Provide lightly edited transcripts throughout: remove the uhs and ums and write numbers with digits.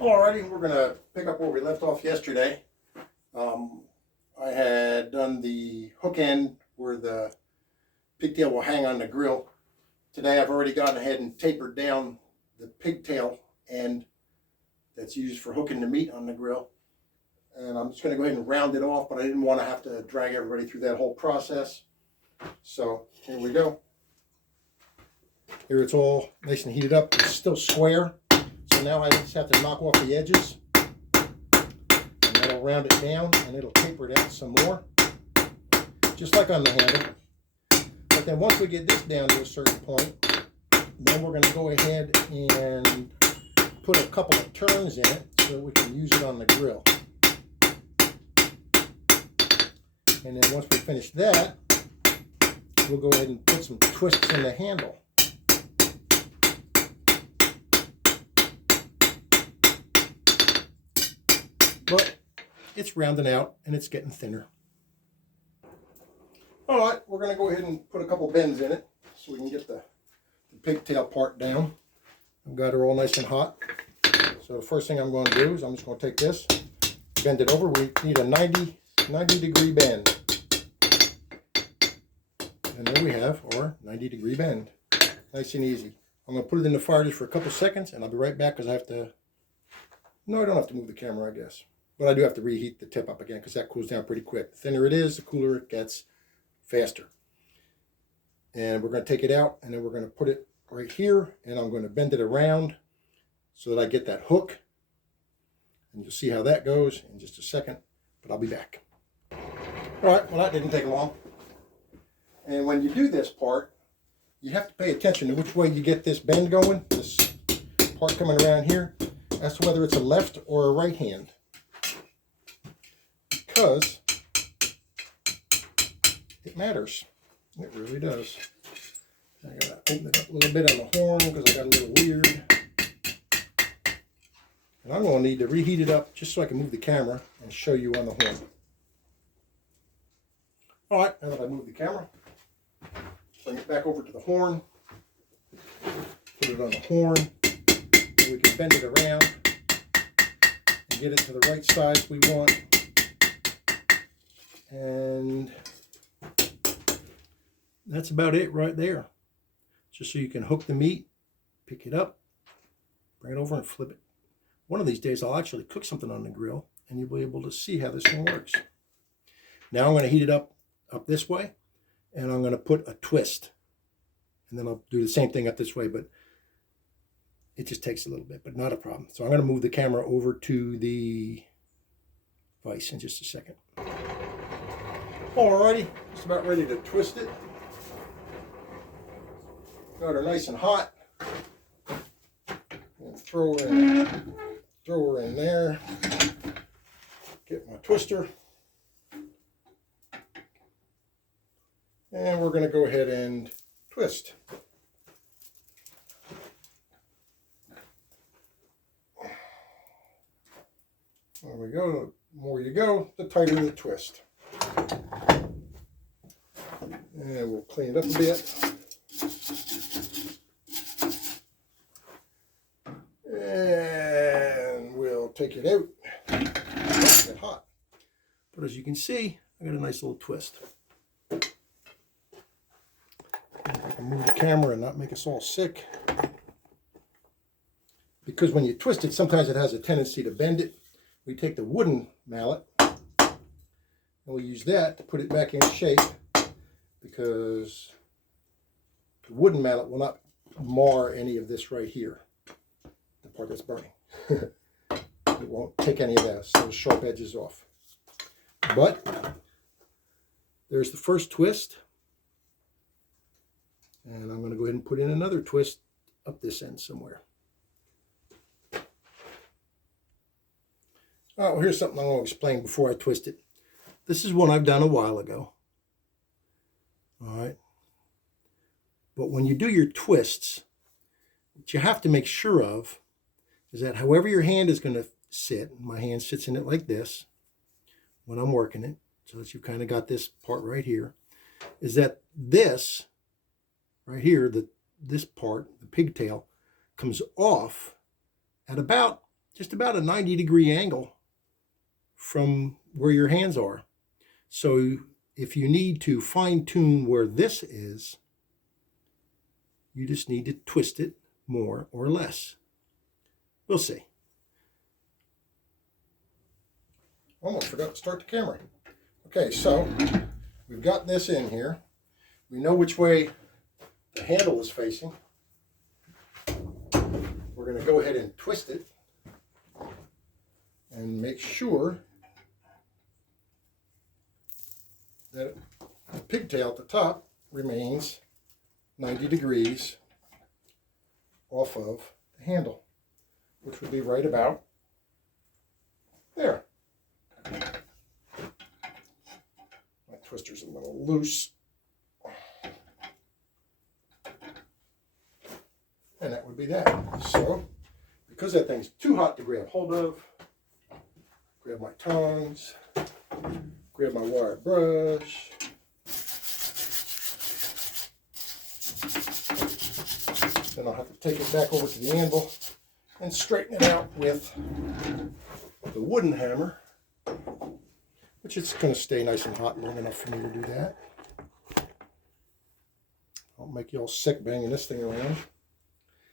Alrighty, we're going to pick up where we left off yesterday. I had done the hook end where the pigtail will hang on the grill. Today I've already gone ahead and tapered down the pigtail end that's used for hooking the meat on the grill. And I'm just going to go ahead and round it off, but I didn't want to have to drag everybody through that whole process. So here we go. Here it's all nice and heated up. It's still square. So now I just have to knock off the edges. And that'll round it down and it'll taper it out some more. Just like on the handle. But then once we get this down to a certain point, then we're going to go ahead and put a couple of turns in it so we can use it on the grill. And then once we finish that, we'll go ahead and put some twists in the handle. But it's rounding out and it's getting thinner. Alright, we're going to go ahead and put a couple bends in it so we can get the pigtail part down. I've got her all nice and hot. So the first thing I'm going to do is I'm just going to take this, bend it over. We need a 90 degree bend. And there we have our 90-degree bend. Nice and easy. I'm going to put it in the fire just for a couple seconds and I'll be right back because I have to... No, I don't have to move the camera, I guess. But I do have to reheat the tip up again because that cools down pretty quick. The thinner it is, the cooler it gets faster. And we're going to take it out and then we're going to put it right here and I'm going to bend it around so that I get that hook. And you'll see how that goes in just a second, but I'll be back. All right, well that didn't take long. And when you do this part, you have to pay attention to which way you get this bend going, this part coming around here, as to whether it's a left or a right hand. Because it matters. It really does. I gotta open it up a little bit on the horn because I got a little weird. And I'm going to need to reheat it up just so I can move the camera and show you on the horn. Alright, now that I moved the camera, bring it back over to the horn, put it on the horn, and we can bend it around and get it to the right size we want. And that's about it right there. Just so you can hook the meat, pick it up, bring it over and flip it. One of these days I'll actually cook something on the grill and you'll be able to see how this thing works. Now I'm going to heat it up this way and I'm going to put a twist. And then I'll do the same thing up this way, but it just takes a little bit, but not a problem. So I'm going to move the camera over to the vise in just a second. Alrighty, just about ready to twist it. Got her nice and hot. And throw her in there. Get my twister. And we're going to go ahead and twist. There we go. The more you go, the tighter the twist. And we'll clean it up a bit. And we'll take it out. It's get hot. But as you can see, I got a nice little twist. If I can move the camera and not make us all sick. Because when you twist it, sometimes it has a tendency to bend it. We take the wooden mallet and we'll use that to put it back in shape because the wooden mallet will not mar any of this right here, the part that's burning. It won't take any of those sharp edges off. But there's the first twist. And I'm going to go ahead and put in another twist up this end somewhere. Oh, here's something I'm going to explain before I twist it. This is one I've done a while ago. All right. But when you do your twists, what you have to make sure of is that however your hand is going to sit, my hand sits in it like this when I'm working it, so that you've kind of got this part right here, is that this right here, this part, the pigtail, comes off at about just about a 90-degree angle from where your hands are. So if you need to fine tune where this is, you just need to twist it more or less. We'll see. Almost forgot to start the camera. Okay, so we've got this in here. We know which way the handle is facing. We're going to go ahead and twist it and make sure that the pigtail at the top remains 90 degrees off of the handle, which would be right about there. My twister's a little loose. And that would be that. So, because that thing's too hot to grab hold of, grab my tongs, grab my wire brush, then I'll have to take it back over to the anvil and straighten it out with the wooden hammer, which is going to stay nice and hot long enough for me to do that. I'll make you all sick banging this thing around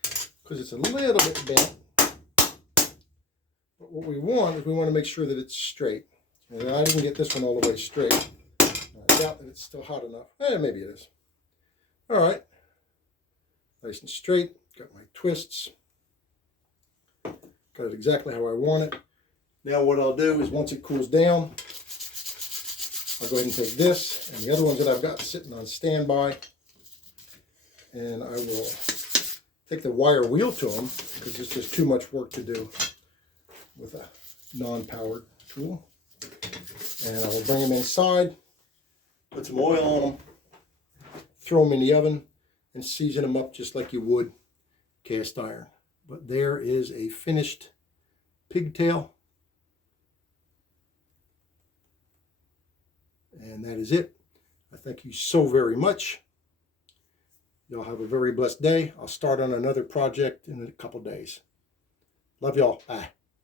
because it's a little bit bent. But what we want is we want to make sure that it's straight. And I didn't get this one all the way straight. I doubt that it's still hot enough. Maybe it is. All right. Nice and straight. Got my twists. Got it exactly how I want it. Now what I'll do is once it cools down, I'll go ahead and take this and the other ones that I've got sitting on standby, and I will take the wire wheel to them because it's just too much work to do with a non-powered tool. And I will bring them inside, put some oil on them, throw them in the oven, and season them up just like you would cast iron. But there is a finished pigtail. And that is it. I thank you so very much. Y'all have a very blessed day. I'll start on another project in a couple days. Love y'all. Bye.